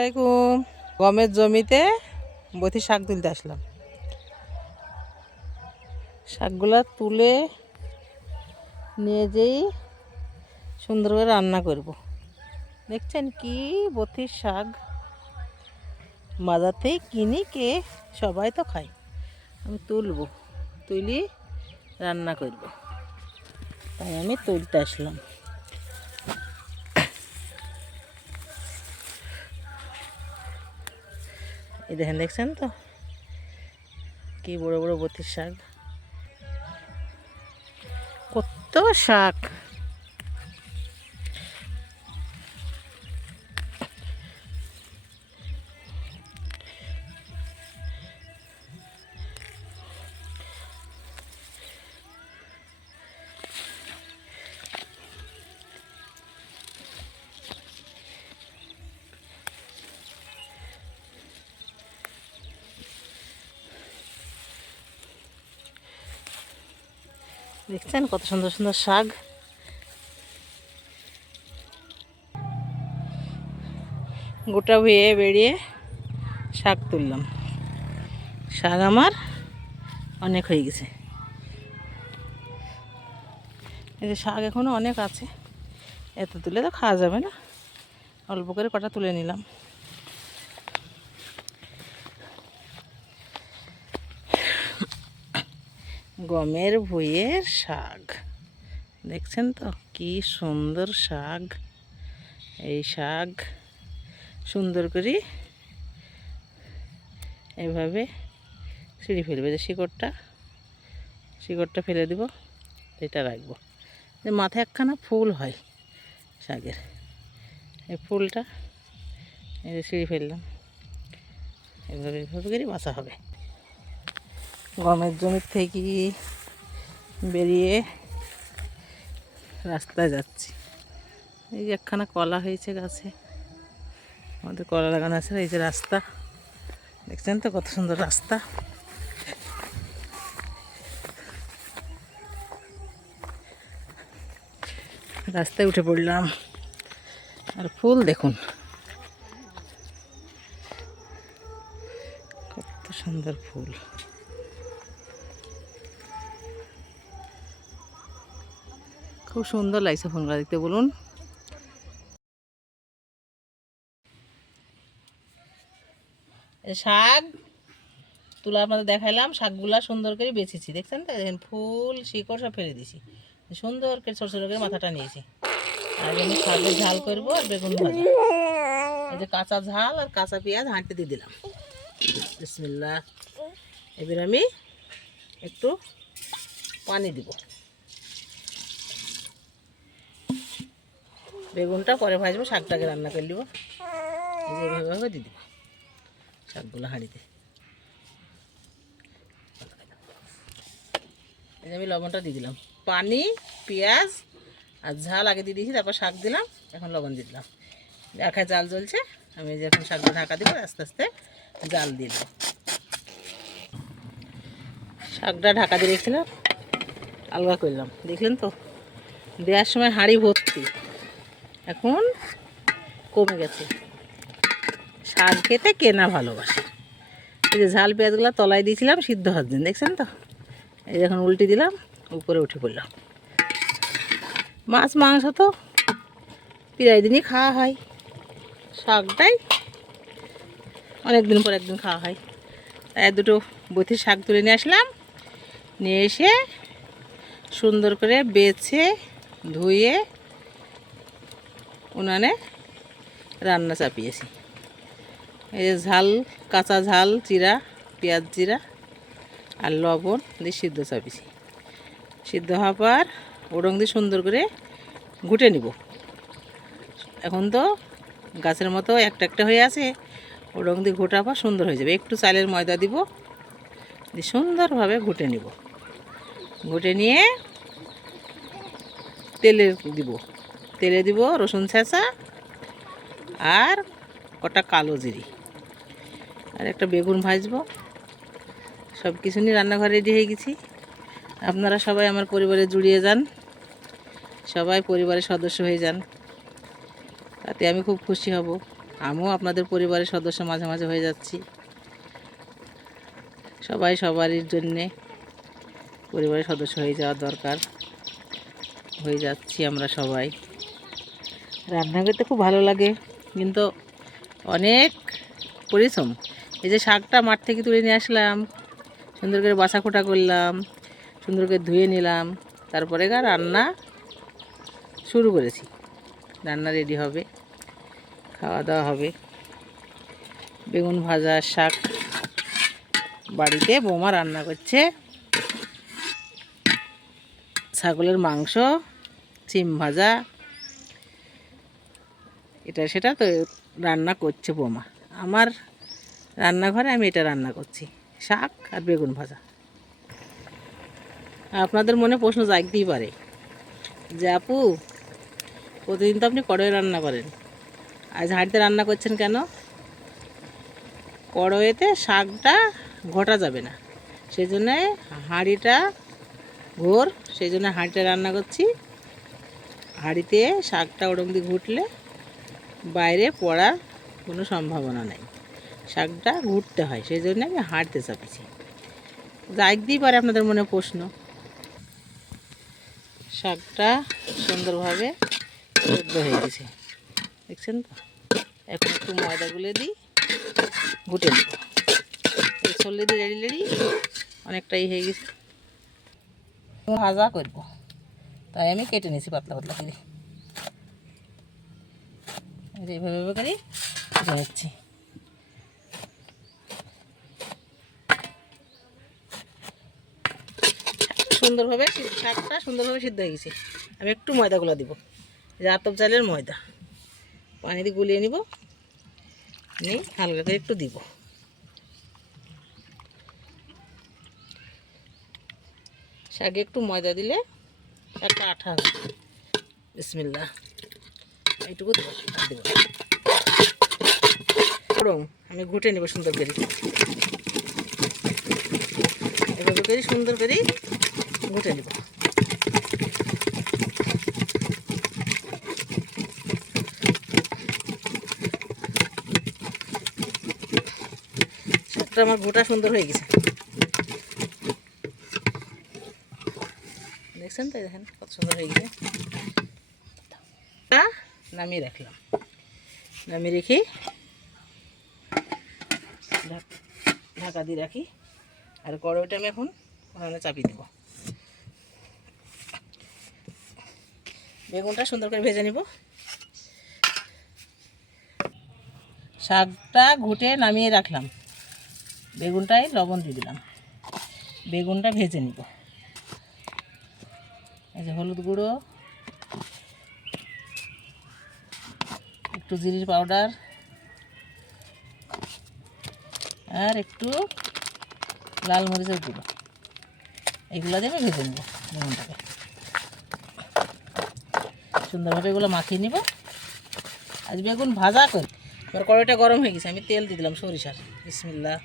আসসালামাইকুম। গমের জমিতে বথি শাক তুলতে আসলাম। শাকগুলা তুলে নিয়ে যেই সুন্দর করে রান্না করব। দেখছেন কি বথির শাক, বাজার কিনি কে সবাই তো খায়। আমি তুলবো, তুলি রান্না করব, তাই আমি তুলতে আসলাম। এই দেখছেন তো কি বড় বড় বথির শাক, কত শাক। দেখছেন কত সুন্দর সুন্দর শাক। গোটা ভুয়ে বেরিয়ে শাক তুললাম। শাক আমার অনেক হয়ে গেছে। এই যে শাক এখনও অনেক আছে, এত তুলে তো খাওয়া যাবে না, অল্প করে কটা তুলে নিলাম। গমের ভুঁইয়ের শাক দেখছেন তো কি সুন্দর শাক। এই শাক সুন্দর করে এভাবে ছিঁড়ে ফেলবে, যে শিকড়টা ফেলে দিব, এটা রাখবো। যে মাথায় একখানা ফুল হয় শাকের, এই ফুলটা এই যে ছিঁড়ে ফেললাম। এভাবে করে বাঁচা হবে। গমের জমির থেকে বেরিয়ে রাস্তায় যাচ্ছি। এই যে একখানা কলা হয়েছে গাছে, আমাদের কলা লাগানো আছে। এই যে রাস্তা দেখছেন তো কত সুন্দর রাস্তা। রাস্তায় উঠে পড়লাম, আর ফুল দেখুন কত সুন্দর ফুল। খুব সুন্দর লাগছে ফুলগুলো দেখতে, বলুন। শাক তুলা আপনাদের দেখাইলাম, শাকগুলা সুন্দর করে বেছেছি। দেখছেন তো, দেখেন ফুল শিকড় সব ফেলে দিয়েছি, সুন্দর করে ছোট ছোট করে মাথাটা নিয়েছি। আর আমি শাকের ঝাল করবো আর বেগুন ভাজা। এই যে কাঁচা ঝাল আর কাঁচা পেঁয়াজ হাঁটতে দিয়ে দিলাম। বিসমিল্লাহ। এবার আমি একটু পানি দিব, বেগুনটা পরে ভাজবো, শাকটাকে রান্না করে দিব। এই যে এভাবে দিয়ে দিব শাকগুলো হাঁড়িতে। এই যে আমি লবণটা দিয়ে দিলাম, পানি পেঁয়াজ আর ঝাল আগে দিয়ে দিয়েছি, তারপর শাক দিলাম, এখন লবণ দিয়ে দিলাম। দেখায় জাল জ্বলছে, আমি যে এখন শাকটা ঢাকা দিব, আস্তে আস্তে জাল দিয়ে দেবো। শাকটা ঢাকা দিয়ে রেখেছিলাম, আলগা করলাম। দেখলেন তো দেওয়ার সময় হাঁড়ি ভর্তি, এখন কমে গেছে। শাক খেতে কেনা ভালোবাসে। এই যে ঝাল পেঁয়াজগুলো তলায় দিয়েছিলাম সিদ্ধ হওয়ার দিন, দেখছেন তো। এই যে এখন উল্টে দিলাম, উপরে উঠে পড়লাম। মাছ মাংস তো প্রায় দিনই খাওয়া হয়, শাকটাই অনেক দিন পর একদিন খাওয়া হয়। তাই দুটো বথির শাক তুলে নিয়ে আসলাম, নিয়ে এসে সুন্দর করে বেছে ধুয়ে উনানে রান্না চাপিয়েছি। এই যে ঝাল, কাঁচা ঝাল জিরা, পেঁয়াজ জিরা আর লবণ দিয়ে সিদ্ধ চাপিয়েছি। সিদ্ধ হওয়ার পর ওরং দিয়ে সুন্দর করে ঘুটে নিব। এখন তো গাছের মতো একটা একটা হয়ে আছে, ওরং দিয়ে ঘোটার পর সুন্দর হয়ে যাবে। একটু চালের ময়দা দিব, দিয়ে সুন্দরভাবে ঘুটে নিব। ঘুটে নিয়ে তেলে দিব রসুন ছেঁচা আর কটা কালো জিরি আর একটা বেগুন ভাজবো। সব কিছু নিয়ে রান্নাঘরে রেডি হয়ে গেছি। আপনারা সবাই আমার পরিবারে জুড়িয়ে যান, সবাই পরিবারের সদস্য হয়ে যান, তাতে আমি খুব খুশি হব। আমিও আপনাদের পরিবারের সদস্য মাঝে মাঝে হয়ে যাচ্ছি। সবাই সবারই জন্যে পরিবারের সদস্য হয়ে যাওয়া দরকার, হয়ে যাচ্ছি আমরা সবাই। রান্না করতে খুব ভালো লাগে, কিন্তু অনেক পরিশ্রম। এই যে শাকটা মাঠ থেকে তুলে নিয়ে আসলাম, সুন্দর করে বাছা খোটা করলাম, সুন্দর করে ধুয়ে নিলাম, তারপরে রান্না শুরু করেছি। রান্না রেডি হবে, খাওয়া দাওয়া হবে। বেগুন ভাজা, শাক, বাড়িতে বৌমা রান্না করছে, ছাগলের মাংস, সিম ভাজা, এটা সেটা তো রান্না করছে বৌমা। আমার রান্নাঘরে আমি এটা রান্না করছি, শাক আর বেগুন ভাজা। আপনাদের মনে প্রশ্ন জাগতেই পারে যে আপু, প্রতিদিন তো আপনি কড়াইয়ে রান্না করেন, আজ হাঁড়িতে রান্না করছেন কেন? কড়াইতে শাকটা ঘটা যাবে না, সেই জন্যে হাঁড়িটা ঘোর, সেই জন্য হাঁড়িটা রান্না করছি। হাঁড়িতে শাকটা ওরম দিয়ে ঘুটলে বাইরে পড়ার কোনো সম্ভাবনা নেই, শাকটা ঘুরতে হয়, সেই জন্য আমি হাঁড়িতে চাপিছি। জাগতেই পারে আপনাদের মনে প্রশ্ন। শাকটা সুন্দরভাবে সেদ্ধ হয়ে গেছে, দেখছেন তো? এখন একটু ময়দা গুলে দিই, ঘুটে নেব। ছড়লে দিয়ে রেডি রেডি অনেকটাই হয়ে গেছে। ভাজা করব, তাই আমি কেটে নিয়েছি পাতলা পাতলা করে, এইভাবে করে কেটে নিচ্ছি। সুন্দরভাবে শাকটা সুন্দরভাবে সিদ্ধ হয়ে গেছে। আমি একটু ময়দাগুলো দিব, যে আতপ চালের ময়দা, পানি দিয়ে গুলিয়ে নিব, নিয়ে হালকা করে একটু দিব। শাকে একটু ময়দা দিলে শাকটা আঠা হবে। বিসমিল্লাহ, এইটুকু দেবো, আমি ঘুটে নেব সুন্দর করে, এভাবে করে সুন্দর করে ঘুটে নেব। শাকটা আমার ঘোটা সুন্দর হয়ে গেছে, দেখছেন তো? দেখেন কত সুন্দর হয়ে গেছে। নামিয়ে রাখলাম, নামিয়ে রেখে ঢাকা দিয়ে রাখি। আর কড়াইটা আমি এখন ওখানে চাপিয়ে দেব। বেগুনটা সুন্দর করে ভেজে নিব। শাকটা ঘুটে নামিয়ে রাখলাম, বেগুনটায় লবণ দিয়ে দিলাম, বেগুনটা ভেজে নিব। এই যে হলুদ গুঁড়ো, একটু জিরির পাউডার, আর একটু লাল মরিচের গুঁড়ো, এগুলো দিয়ে আমি ভেজে নেব বেগুনটাকে। সুন্দরভাবে এগুলো মাখিয়ে নিব। আজ বেগুন ভাজা করি। আমার কড়াইটা গরম হয়ে গেছে, আমি তেল দিয়ে দিলাম সরিষার। বিসমিল্লাহ,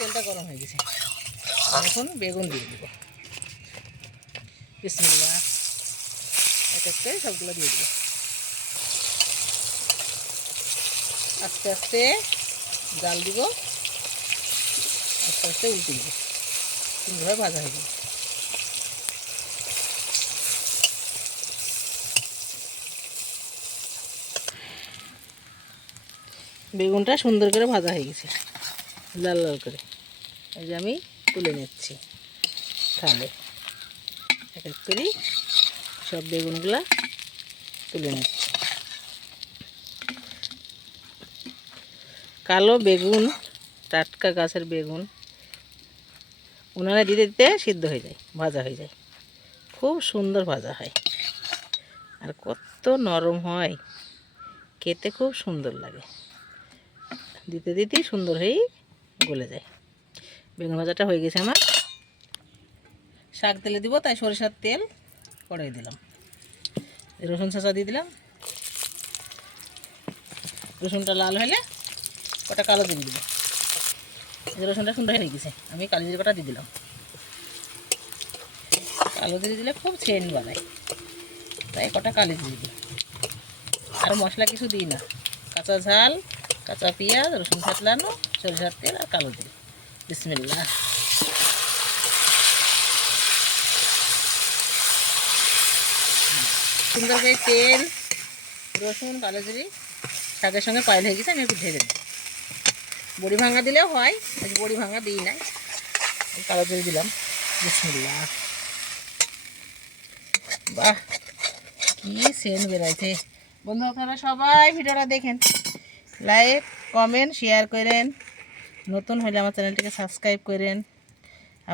তেলটা গরম হয়ে গেছে, এখন বেগুন দিয়ে দিব। বিসমিল্লাহ, এক এক করে সবগুলো দিয়ে দিব। আস্তে আস্তে জাল দিব, আস্তে আস্তে উল্টে দিব, সুন্দরভাবে ভাজা হয়ে যাবে। বেগুনটা সুন্দর করে ভাজা হয়ে গেছে, লাল লাল করে। এই যে আমি তুলে নিচ্ছি থালে, এক এক করে সব বেগুনগুলা তুলে নিচ্ছি। কালো বেগুন, টাটকা গাছের বেগুন, উনানে দিতে দিতে সিদ্ধ হয়ে যায়, ভাজা হয়ে যায়, খুব সুন্দর ভাজা হয়, আর কত নরম হয়, খেতে খুব সুন্দর লাগে। দিতে দিতেই সুন্দর হয়েই গলে যায়। বেগুন ভাজাটা হয়ে গেছে আমার। শাক তেলে দিব, তাই সরিষার তেল কড়াই দিলাম, রসুন চাঁচা দিয়ে দিলাম। রসুনটা লাল হলে কটা কালো জিরে দিব। রসুনটা সুন্দর হয়ে গেছে, আমি কালো জিরে কটা দিয়ে দিলাম। কালো জিরে দিলে খুব সেন্ট বানায়, তাই কটা কালো জিরে দিই। আর মশলা কিছু দিই না, কাঁচা ঝাল, কাঁচা পেঁয়াজ, রসুন ফাটলানো, সরিষার তেল আর কালো জিরে। বিসমিল্লাহ। সুন্দর করে তেল, রসুন, কালো জিরে শাকের সঙ্গে পাইল হয়ে গেছে। আমি একটু ভেজে দিই। বড়ি ভাঙা দিলেও হয়, বড়ি ভাঙা দিই নাই, কালো জিরে দিলাম। বিসমিল্লাহ। বাহ, কি সেন্ট বেরাইছে। বন্ধু আপনারা সবাই ভিডিওটা দেখেন, লাইক কমেন্ট শেয়ার করেন, নতুন হলে আমার চ্যানেলটিকে সাবস্ক্রাইব করেন।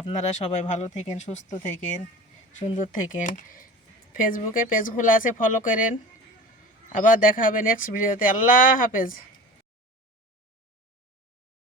আপনারা সবাই ভালো থাকেন, সুস্থ থাকেন, সুন্দর থাকেন। ফেসবুকে পেজ খোলা আছে, ফলো করেন। আবার দেখা হবে নেক্সট ভিডিওতে। আল্লাহ হাফেজ।